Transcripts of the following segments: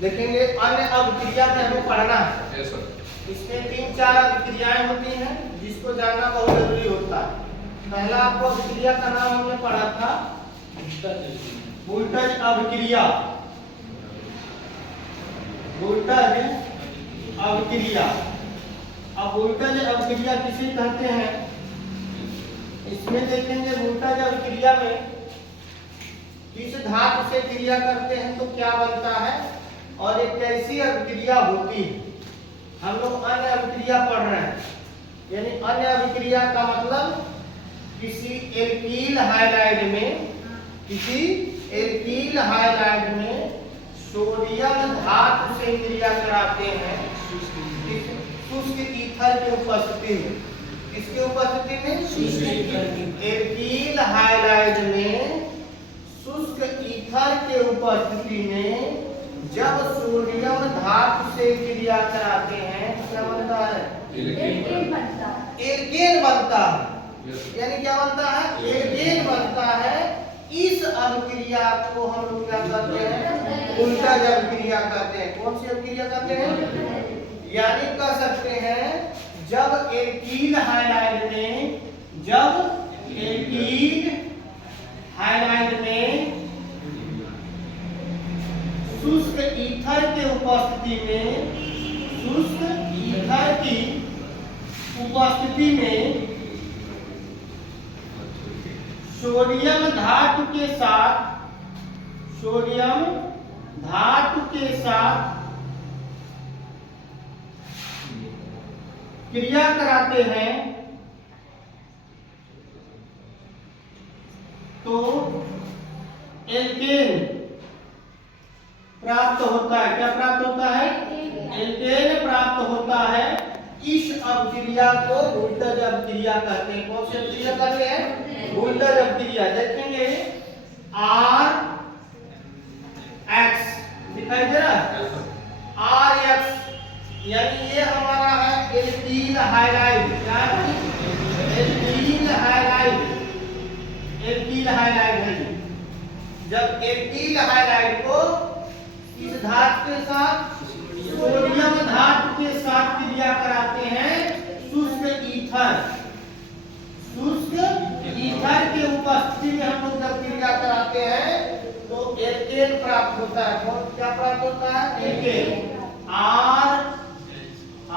देखेंगे अन्य अभिक्रिया में हमें पढ़ना है। इसमें 3-4 अभिक्रियाएं होती हैं जिसको जानना बहुत जरूरी होता है। पहला आपको अभिक्रिया का नाम हमने पढ़ा था वोल्टेज अभिक्रिया। वोल्टेज अभिक्रिया, अब वोल्टेज अभिक्रिया किसे कहते हैं? इसमें देखेंगे वोल्टेज अभिक्रिया में किस धातु से क्रिया करते हैं तो क्या बनता है और एक कैसी अभिक्रिया होती है। हम लोग अन्य अभिक्रिया पढ़ रहे हैं, यानी अन्य अभिक्रिया का मतलब किसी एल्कील हाइड्राइड में, किसी एल्कील हाइड्राइड में सोडियम धातु से क्रिया कराते हैं शुष्क ईथर की उपस्थिति में। किसकी उपस्थिति में? एल्कील हाइड्राइड में शुष्क ईथर के उपस्थिति में जब सोडियम धातु से क्रिया कराते हैं क्या बनता है? एल्केन बनता है। यानी क्या बनता है? एल्केन बनता है। इस अभिक्रिया को हम लोग क्या कहते हैं? वोल्टेज अभिक्रिया कहते हैं। कौन सी अभिक्रिया कहते हैं? यानी कह सकते हैं जब एल्कील हाइड्राइड में, जब एल्कील हाइड्राइड में शुष्क ईथर के उपस्थिति में, शुष्क ईथर की उपस्थिति में सोडियम धातु के साथ, सोडियम धातु के साथ क्रिया कराते हैं तो एल्केन प्राप्त होता है। क्या प्राप्त होता है? एल्केन प्राप्त होता है। इस अभिक्रिया को वोल्टेज अभिक्रिया कहते हैं। कौन सी अभिक्रिया कहते हैं? वोल्टेज अभिक्रिया। देखेंगे आर एक्स दिखाई दे रहा है, आर एक्स, यानी ये हमारा है एल्कील हाइड्राइड। क्या है? एल्कील हाइड्राइड, एल्कील हाइड्राइड है। जब एल्कील हाइड्राइड को इस धातु के साथ, सोडियम धातु के साथ क्रिया कराते हैं शुष्क ईथर, शुष्क ईथर के उपस्थिति में हम लोग जब क्रिया कराते हैं तो एल्केन प्राप्त होता है। कौन क्या प्राप्त होता है? एल्केन। आर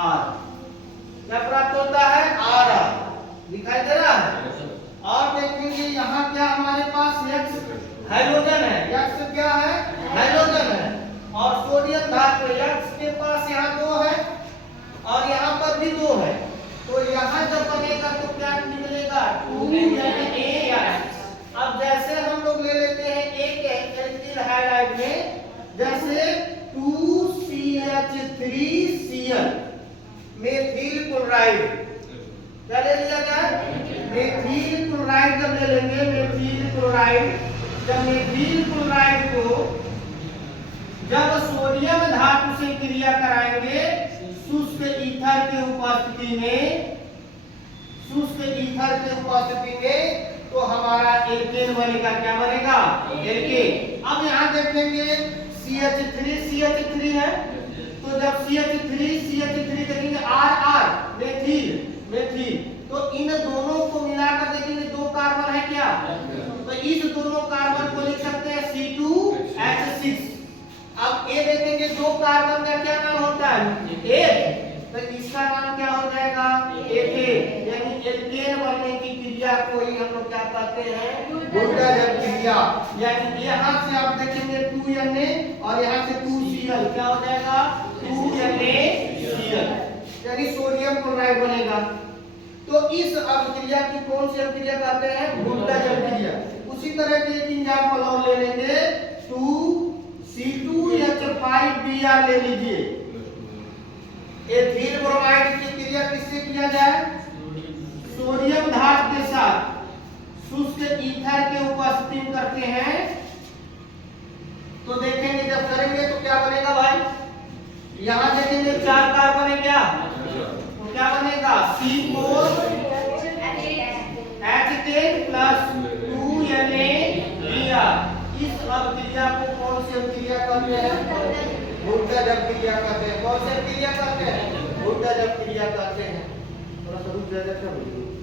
आर क्या प्राप्त होता है? आर आर दिखाई दे रहा है। और देखेंगे यहाँ क्या हमारे पास एक्स हाइड्रोजन है। एक्स क्या है? हाइड्रोजन है। और सोडियम धातु एक्स के पास यहाँ 2 है और यहाँ पर भी 2 है। तो यहाँ जब बनेगा तो क्या निकलेगा? 2 यानी A। अब जैसे हम लोग ले लेते हैं एक एल्कील हाइड्राइड में, जैसे 2CH3Cl मेथिल क्लोराइड, क्या ले लिया जाए? मेथिल क्लोराइड जब ले लेंगे, मेथिल क्लोराइड, जब मेथिल क्लोराइड को जब सोडियम धातु से क्रिया कराएंगे शुष्क ईथर के उपस्थिति में, शुष्क ईथर के उपस्थिति में, तो हमारा एल्केन बनेगा। क्या बनेगा? एल्केन। अब यहाँ देखेंगे CH3 है, तो जब CH3 देखेंगे R मेथिल, मेथिल, तो इन दोनों को मिलाकर देखेंगे 2 कार्बन है क्या? तो इस दोनों कार्बन को लिख सकते हैं C2H6। अब ए देखेंगे 2 कार्बन का क्या नाम होता है? एक, तो इसका नाम क्या हो जाएगा? एथेन। यानी एल्केन बनने की क्रिया को ही हम लोग क्या कहते हैं? वोल्टेज अभिक्रिया। यानी यहाँ से आप देखेंगे 2Na और यहाँ से 2Cl, क्या हो जाएगा? 2NaCl, यानी सोडियम क्लोराइड बनेगा। तो इस अभिक्रिया की कौन सी अभिक्रिया कहते हैं? वोल्टेज अभिक्रिया। उसी तरह के एक एग्जांपल और ले लेंगे, 2C2H5Br ले लीजिए। एथिल ब्रोमाइड की क्रिया किससे किया जाए? सोडियम धातु के साथ शुष्क ईथर के उपस्थिति में करते हैं। तो देखेंगे जब करेंगे तो क्या बनेगा भाई? यहाँ देखेंगे 4 कार्बन है क्या? तो क्या बनेगा? C4H10 plus 2Na। इस अभिक्रिया को कौन सी अभिक्रिया कहते हैं? उल्टा जब क्रिया कहते हैं। कौन से क्रिया कहते हैं? उल्टा जब क्रिया कहते हैं। थोड़ा सा रुक जाएगा क्या बोलिए।